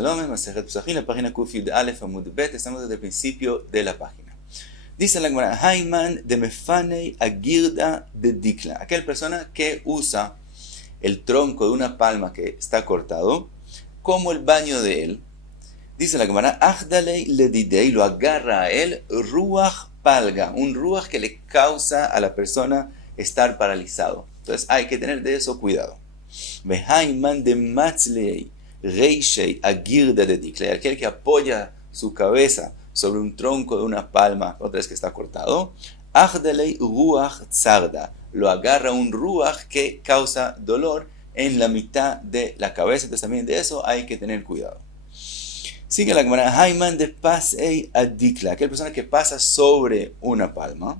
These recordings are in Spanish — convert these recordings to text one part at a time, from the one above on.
Shalom, Masejet Pesachim, la página Kuf Yud Aleph Amud Bet, estamos desde el principio de la página. Dice la Gemara, Haiman de Mefanei Agirda de Dikla, aquella persona que usa el tronco de una palma que está cortado como el baño de él. Dice la Gemara, Achdalei ledidei, lo agarra a él, Ruach palga, un ruach que le causa a la persona estar paralizado. Entonces hay que tener de eso cuidado. Haiman de Matzlei, Reishei Agirda de Dikla, aquel que apoya su cabeza sobre un tronco de una palma, otra vez que está cortado. Achdalei Ruach Tzarda, lo agarra un ruach que causa dolor en la mitad de la cabeza. Entonces también de eso hay que tener cuidado. Sigue la Gemara, Haiman de Pasei Adikla, aquella persona que pasa sobre una palma.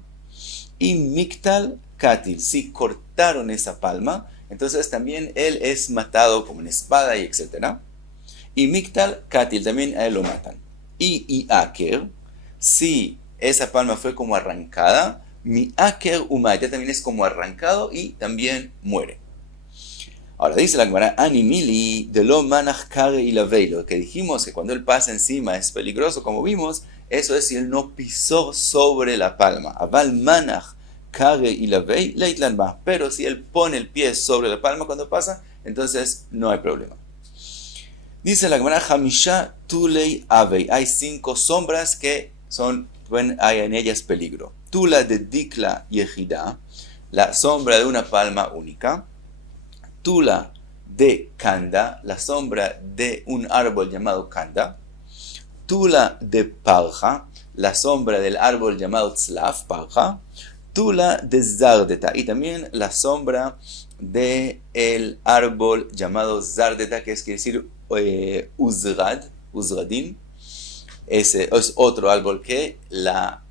Y Miktal Katil, si cortaron esa palma, entonces también él es matado como una espada y etc. Y Miktal Katil, también a él lo matan. Y Aker, si esa palma fue como arrancada, mi Aker Umayta también es como arrancado y también muere. Ahora dice la Gemara, Animili de lo manach kare y lavei, lo que dijimos que cuando él pasa encima es peligroso, como vimos, eso es si él no pisó sobre la palma. Aval manach kare y lavei leitlan ba, pero si él pone el pie sobre la palma cuando pasa, entonces no hay problema. Dice la Gemara, Hamisha tulei avei, hay 5 sombras que hay en ellas peligro. Tula de Dikla Yehida, la sombra de una palma única. Tula de Kanda, la sombra de un árbol llamado Kanda. Tula de Parja, la sombra del árbol llamado Tzlaf, Parja. Tula de Zardeta, y también la sombra del árbol llamado Zardeta, que quiere decir Uzradin. Ese es otro árbol que la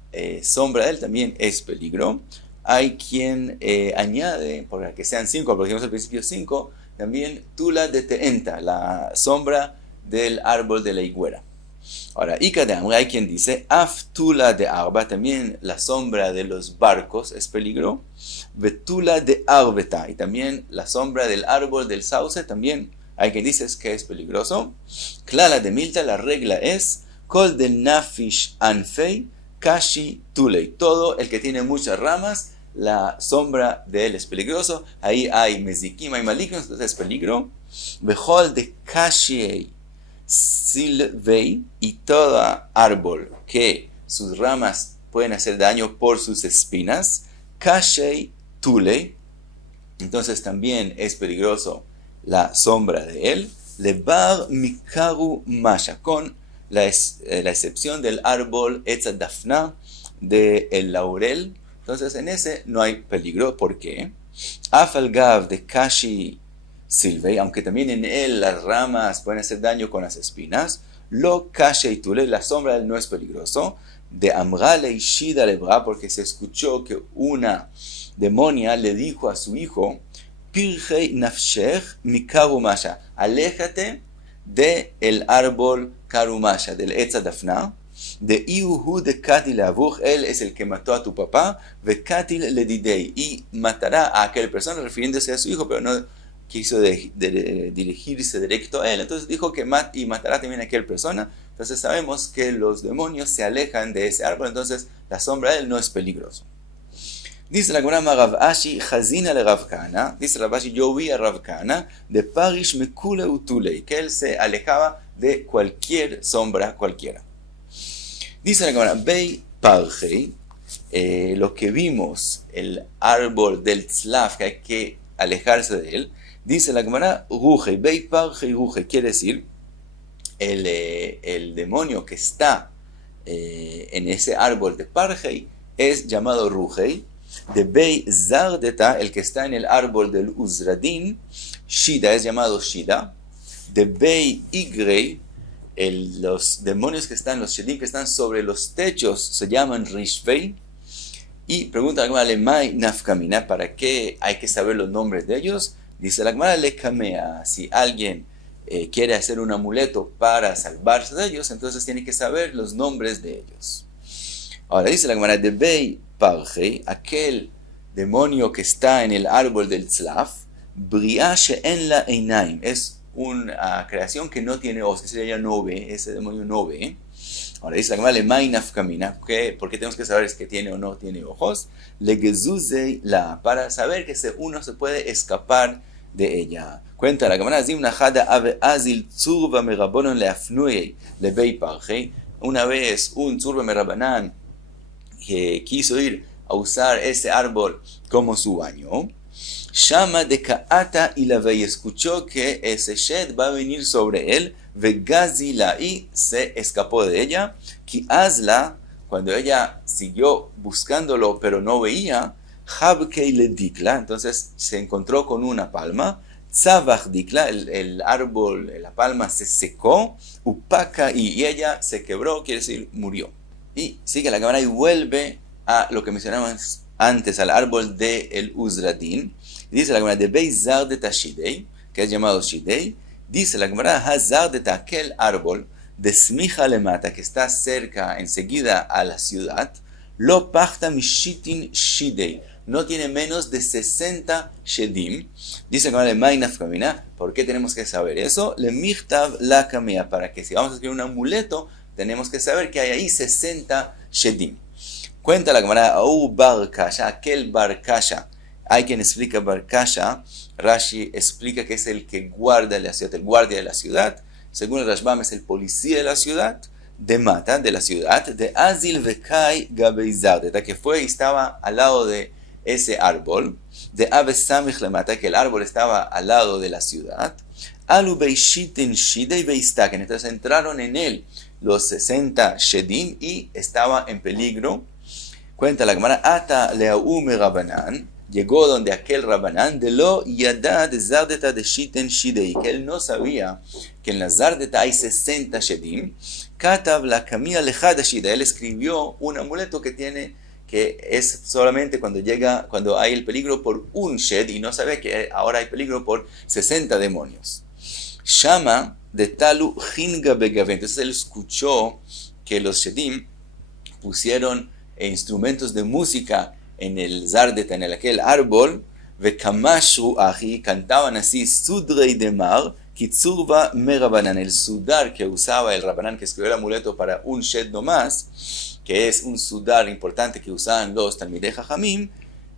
sombra de él también es peligro. Hay quien añade, para que sean 5, porque dijimos al principio 5, también Tula de Teenta, la sombra del árbol de la higuera. Ahora, hay quien dice, Af Tula de Arba, también la sombra de los barcos es peligro. Betula de Arbeta, y también la sombra del árbol del sauce, también hay quien dice que es peligroso. Clara de Milta, la regla es, Kol de Nafish Anfei, Kashi Tulei, todo el que tiene muchas ramas, la sombra de él es peligroso. Ahí hay mezikim, hay malignos, entonces es peligro. Bechol de Kashiei Silvei, y todo árbol que sus ramas pueden hacer daño por sus espinas, Kashei Tulei, entonces también es peligroso la sombra de él. Lebar Mikaru Masha, con la excepción del árbol Etzadafna, del laurel. Entonces en ese no hay peligro. ¿Por qué? Afalgav de Kashi Silvei, aunque también en él las ramas pueden hacer daño con las espinas. Lo Kashi Tule, la sombra de él no es peligroso. De Amrale y Shida Lebra, porque se escuchó que una demonia le dijo a su hijo, Pirhei Nafshech Mikaru Masha, aléjate del árbol Karumasha, del Etzadafna. De Iuhu de Katil Abuch, él es el que mató a tu papá, ve Katil le didei, y matará a aquel persona, refiriéndose a su hijo, pero no quiso dirigirse directo a él. Entonces dijo que matará también a aquel persona. Entonces sabemos que los demonios se alejan de ese árbol, entonces la sombra de él no es peligroso. Dice la Gemara, Rav Ashi Chazina le Rav Kana, dice Rav Ashi, yo vi a Rav Kana de Parish Mekule Utulei, que él se alejaba de cualquier sombra cualquiera. Dice la Gemara, Bei Parjei, lo que vimos, el árbol del Tzlaf, que hay que alejarse de él. Dice la Gemara, Rujei, Bei Parjei Rujei, quiere decir, el demonio que está en ese árbol de Parjei es llamado Rujei. De Bei Zardeta, el que está en el árbol del Uzradin, Shida, es llamado Shida. De Bei Igrei, los demonios que están, los shedim que están sobre los techos, se llaman Rishvei. Y pregunta la Gemara, Lemay Nafkamina, ¿para qué hay que saber los nombres de ellos? Dice la Gemara, Lekamea, si alguien quiere hacer un amuleto para salvarse de ellos, entonces tiene que saber los nombres de ellos. Ahora dice la Gemara, de Bei Parjei, aquel demonio que está en el árbol del Tzlaf, Bria she'en la einaim, es una creación que no tiene ojos, que sería Nove, ese demonio Nove. Ahora dice la Gemara, le mainaf camina, ¿por qué tenemos que saber si que tiene o no tiene ojos? Le gezuzei la, para saber que uno se puede escapar de ella. Cuenta la Gemara, zimna hada ave azil tzurva merabonon leafnuei lebei parjei. Una vez un tzurva merabanan que quiso ir a usar ese árbol como su baño, Shama de Kaata y la ve y escuchó que ese Shed va a venir sobre él, Vegazila, y se escapó de ella. Ki Azla, cuando ella siguió buscándolo pero no veía, Habkei le Dikla, entonces se encontró con una palma. Tzavach Dikla, el árbol, la palma se secó, Upaka y ella se quebró, quiere decir murió. Y sigue la cámara y vuelve a lo que mencionamos antes, al árbol del Uzradin. Dice la Gemara de Beizar de Tashidei, que es llamado Shidei. Dice la Gemara, Hazar de aquel árbol de Smija Lemata, que está cerca, enseguida a la ciudad. Lo pachta mishitin Shidei, no tiene menos de 60 Shedim. Dice la Gemara de Mainaf Kamina, ¿por qué tenemos que saber eso? Le Michtav la Kamia, para que si vamos a escribir un amuleto, tenemos que saber que hay ahí 60 Shedim. Cuenta la Gemara, Bar Kasha, aquel Bar Kasha. Hay quien explica Bar Kasha, Rashi explica que es el que guarda la ciudad, el guardia de la ciudad. Según el Rashbam es el policía de la ciudad, de Mata, de la ciudad, de Azil Vekai Gabeizar, que fue y estaba al lado de ese árbol, de Abesamich Lemata, que el árbol estaba al lado de la ciudad. Alu Beishitin Shidei Beistaken, entonces entraron en él los 60 Shedim y estaba en peligro. Cuenta la Gemara, Ata Leaume Rabanan, llegó donde aquel Rabanán de lo yada de Zardeta de Shiten Shidei, que él no sabía que en la Zardeta hay 60 Shedim. Katav la Kamia Lejada Shidei, él escribió un amuleto que es solamente cuando hay el peligro por un Shed, y no sabe que ahora hay peligro por 60 demonios. Shama de Talu Hinga Begave, entonces él escuchó que los Shedim pusieron instrumentos de música en el Zardeta, en aquel árbol, Vekamashu ahi, cantaban así, Sudrei de Mar, Kitzurva me Rabanan, el sudar que usaba el Rabanan que escribió el amuleto para un Shed nomás, que es un sudar importante que usaban los Talmidei Jajamim.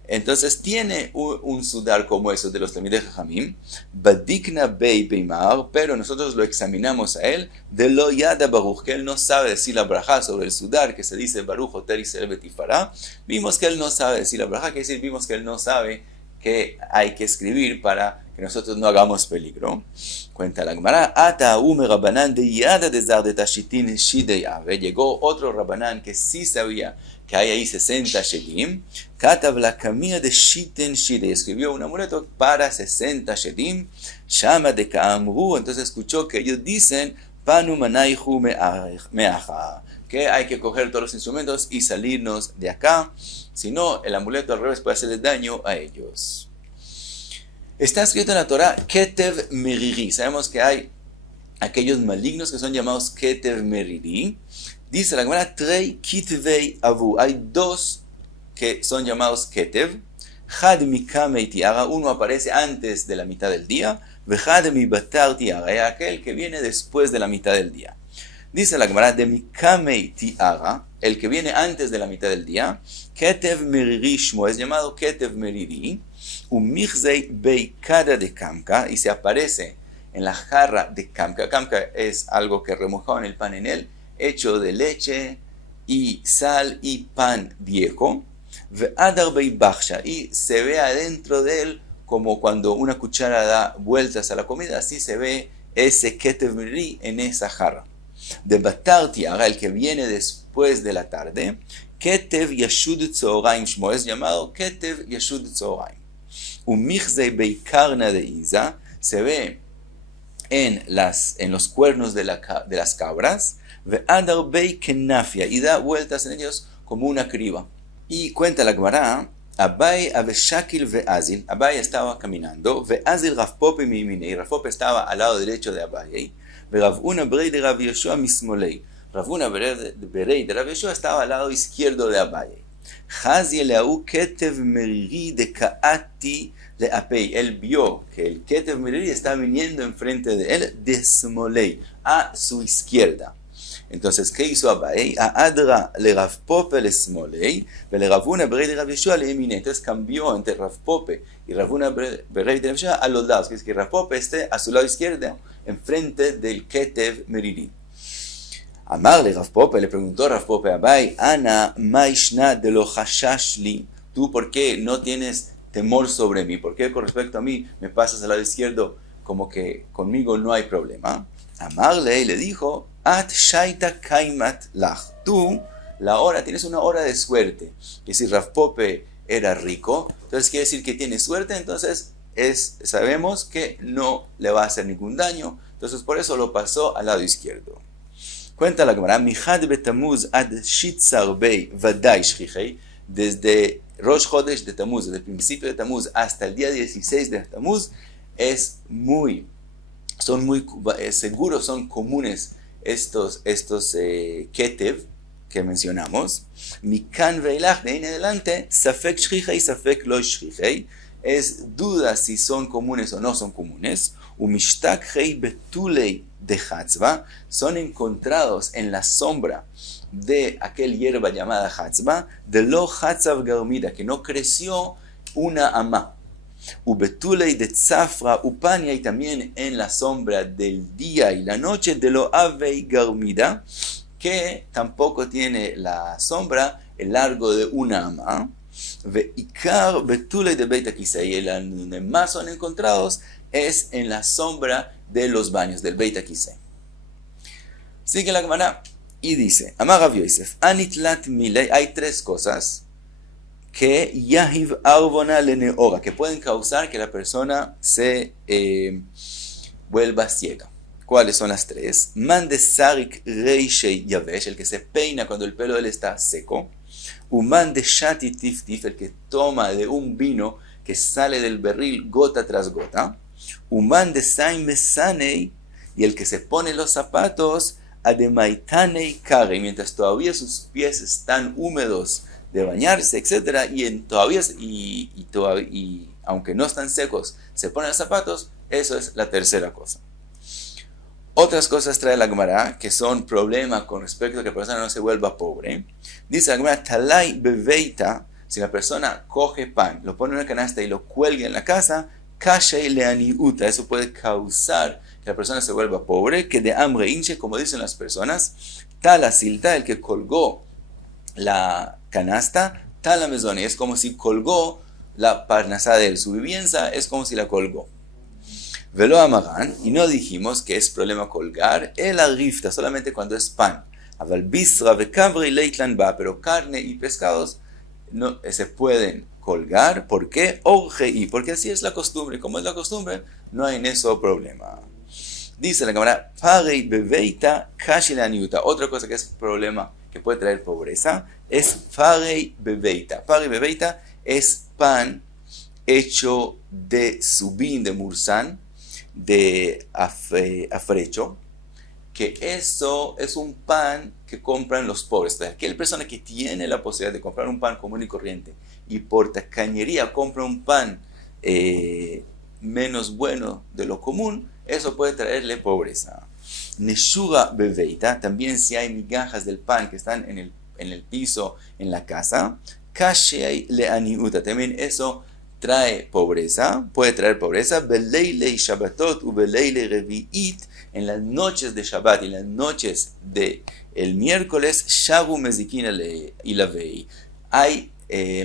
Entonces tiene un sudar como esos de los Talmidei Jajamim, Badikna Bei Beimar, pero nosotros lo examinamos a él, de lo Yada Baruch, que él no sabe decir la braja sobre el sudar, que se dice Baruch Oter Yisrael Betifara. Vimos que él no sabe decir la braja, que decir, vimos que él no sabe que hay que escribir para que nosotros no hagamos peligro. Cuenta la Gemara, Ata Ume Rabanan de Yada de Zardeta Shitin Shidei Ave, llegó otro Rabanan que sí sabía que hay ahí 60 Shedim. Katav la Kamia de Shiten Shidei, escribió un amuleto para 60 Shedim. Shama de Kaamru, entonces escuchó que ellos dicen, Panu Manaihu Meacha, que hay que coger todos los instrumentos y salirnos de acá, si no, el amuleto al revés puede hacerle daño a ellos. Está escrito en la Torah, Ketev Meriri, sabemos que hay aquellos malignos que son llamados Ketev Meriri. Dice la Gemara, Trei Kitvei Avu, hay dos que son llamados Ketev, Had Mikamei Tiara, uno aparece antes de la mitad del día, Vehad Mibatar Tiara, aquel que viene después de la mitad del día. Dice la Gemara, de Mikamei Tiara, el que viene antes de la mitad del día, Ketev Meriri Shmo, es llamado Ketev Meriri, Umichzei Beikada de Kamka, y se aparece en la jarra de Kamka. Kamka es algo que remojaban el pan en él, hecho de leche y sal y pan viejo. Ve'adar Beibaksha, y se ve adentro de él como cuando una cuchara da vueltas a la comida, así se ve ese Ketev Meriri en esa jarra. De Batar Tiara, el que viene después de la tarde, Ketev Yashud Tzoraim Shmo, es llamado Ketev Yashud Tzoraim. Umichzei Beikarna de Iza, se ve en los cuernos de las cabras, Ve'adar Beikenafia, y da vueltas en ellos como una criba. Y cuenta la Gemara, Abai Aveshakil Ve'azil, Abai estaba caminando, Ve'azil Rav Pope Mimine, Rav Pope estaba al lado derecho de Abai, Ve'Ravuna Berei de Rav Yoshua Mismolei, Ravuna Berei de Rav Yoshua estaba al lado izquierdo de Abai. Chazi Leau Ketev Meriri de Kaati de Apei, él vio que el Ketev Meriri está viniendo enfrente de él, de Smolei, a su izquierda. Entonces, ¿qué hizo Abai? A Adra le Rav Pope le Smolei, le Ravuna Berei de Rav Yeshua le Emine. Entonces cambió entre Rav Pope y Ravuna Berei de Rav Yeshua a los lados, que es que Rav Pope esté a su lado izquierdo, enfrente del Ketev Meriri. Amarle Rav Pope, le preguntó Rav Pope a Abai, Ana Maishna de lo Hashashli, ¿tú por qué no tienes temor sobre mí? ¿Por qué con respecto a mí me pasas al lado izquierdo como que conmigo no hay problema? Amarle le dijo, At shaita kaimat lach. Tú, tienes una hora de suerte. Y si Rav Pope era rico, entonces quiere decir que tiene suerte, entonces sabemos que no le va a hacer ningún daño. Entonces por eso lo pasó al lado izquierdo. Cuenta la Gemara, Mihad betamuz ad shitzar bei vadai shchichei, desde Rosh Chodesh de Tamuz, desde el principio de Tamuz hasta el día 16 de Tamuz, son muy seguros, son comunes estos ketev que mencionamos. Mikan veilach, de ahí en adelante, safek shchichei, safek lo shchichei, es duda si son comunes o no son comunes. Umishtakhei betulei de Hatzba, son encontrados en la sombra de aquel hierba llamada Hatzba, de lo Hatzav Garmida, que no creció una ama. Ubetulei de Tzafra Upania, y también en la sombra del día y la noche de lo Avei Garmida, que tampoco tiene la sombra el largo de una ama. Veikar Betulei de Beit HaKisei, y donde más son encontrados es en la sombra de los baños del Beit HaKisei. Sigue la Gemara y dice, Amar Rav Yosef, Anitlat Milei, hay tres cosas que Yahiv Arbona Leneora, que pueden causar que la persona se vuelva ciega. ¿Cuáles son las tres? Man de Sarik Reishei Yavesh, el que se peina cuando el pelo de él está seco. Uman de Shati Tiftif, el que toma de un vino que sale del barril gota tras gota. Uman de Saim Besanei, y el que se pone los zapatos Ademaitanei Kare, mientras todavía sus pies están húmedos de bañarse, etc. Y aunque no están secos, se ponen los zapatos. Eso es la tercera cosa. Otras cosas trae la Gemara que son problema con respecto a que la persona no se vuelva pobre. Dice la Gemara, Talai beveita, si la persona coge pan, lo pone en una canasta y lo cuelga en la casa, Kashei leaniuta, eso puede causar que la persona se vuelva pobre, que de hambre hinche, como dicen las personas, Tala silta, el que colgó la canasta, Tala mezoni, es como si colgó la parnasá de él, su vivienda es como si la colgó. Velo amaran, y no dijimos que es problema colgar, el arifta, solamente cuando es pan. Aval bisra vekavri leitlan ba, pero carne y pescados no se pueden colgar. ¿Por qué? Orgei, porque así es la costumbre. Como es la costumbre, no hay en eso problema. Dice la Gemara, Farei beveita kashi leaniuta. Otra cosa que es problema que puede traer pobreza es Farei beveita. Farei beveita es pan hecho de subín, de mursán, de afrecho, que eso es un pan que compran los pobres. Entonces, aquella persona que tiene la posibilidad de comprar un pan común y corriente y por tacañería compra un pan menos bueno de lo común, eso puede traerle pobreza. Neshura beveita, también si hay migajas del pan que están en el piso, en la casa, kashei leaniuta, también eso trae pobreza, puede traer pobreza. Beleilei Shabbatot u beleilei Revi'it, en las noches de Shabbat y en las noches de el miércoles, Shabu Mezikina Ilavei. Hay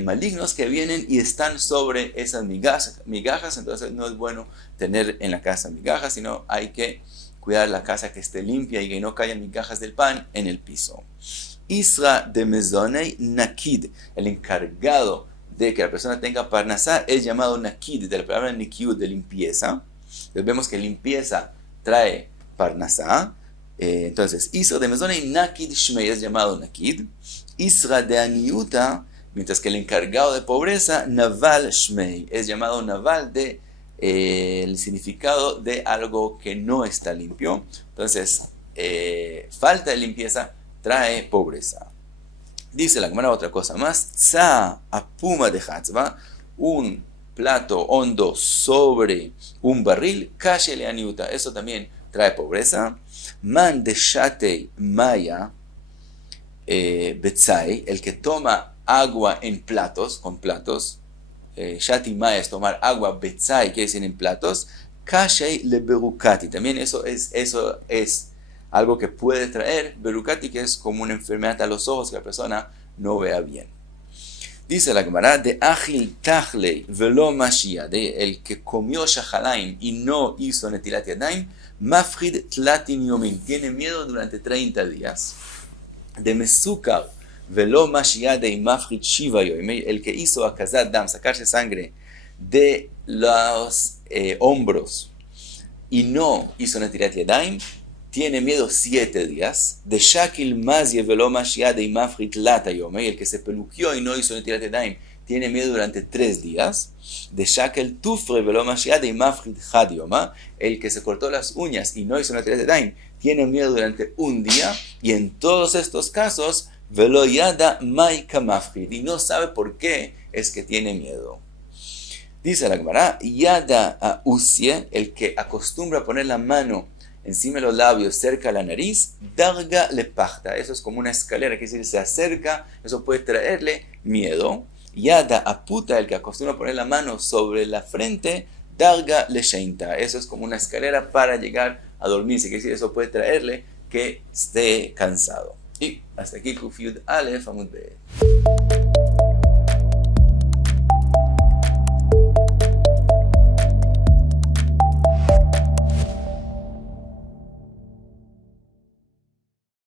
malignos que vienen y están sobre esas migajas, entonces no es bueno tener en la casa migajas, sino hay que cuidar la casa que esté limpia y que no caigan migajas del pan en el piso. Isra de Mezonei Nakid, el encargado de que la persona tenga parnasá es llamado nakid, de la palabra nikiud, de limpieza. Entonces vemos que limpieza trae parnasá. Entonces, Isra de Mezonei nakid shmei es llamado nakid. Isra de aniuta, mientras que el encargado de pobreza, naval shmei, es llamado naval de el significado de algo que no está limpio. Entonces, falta de limpieza trae pobreza. Dice la Gemara otra cosa más, Tza apuma de Hatzba, un plato hondo sobre un barril, calle le aniuta. Eso también trae pobreza. Man de shate maya betzai, el que toma agua en platos, con platos. Shati maya es tomar agua, betzai quiere decir en platos. Calle le berukati. También eso es algo que puede traer berukati, que es como una enfermedad a los ojos que la persona no vea bien. Dice la Gemara, de Achil Tachlei velo Mashiach, de el que comió Shahalaim y no hizo Netilat Yadayim, Mafrid Tlatin Yomin, tiene miedo durante 30 días. De Mesukar velo Mashiach de Mafrid Shiva Yoim, el que hizo Akazat Dam, sacarse sangre de los hombros y no hizo Netilat Yadayim, tiene miedo 7 días. De Shakil Mazye velo Mashiach de Imafrit Lata Yomei, el que se peluqueó y no hizo Netilat Yadayim, tiene miedo durante 3 días. De Shakel Tufre velo Mashiach de Imafrit Had Yoma, el que se cortó las uñas y no hizo Netilat Yadayim, tiene miedo durante 1 día. Y en todos estos casos, velo Yada Maika Mafrit, y no sabe por qué es que tiene miedo. Dice la Gemara, Yada a Usie, el que acostumbra a poner la mano encima de los labios, cerca de la nariz, darga le pachta. Eso es como una escalera, quiere decir, se acerca, eso puede traerle miedo. Yada aputa, el que acostumbra a poner la mano sobre la frente, darga le sheinta. Eso es como una escalera para llegar a dormirse, quiere decir, eso puede traerle que esté cansado. Y hasta aquí Kuf Yud Alef Amud Be'et.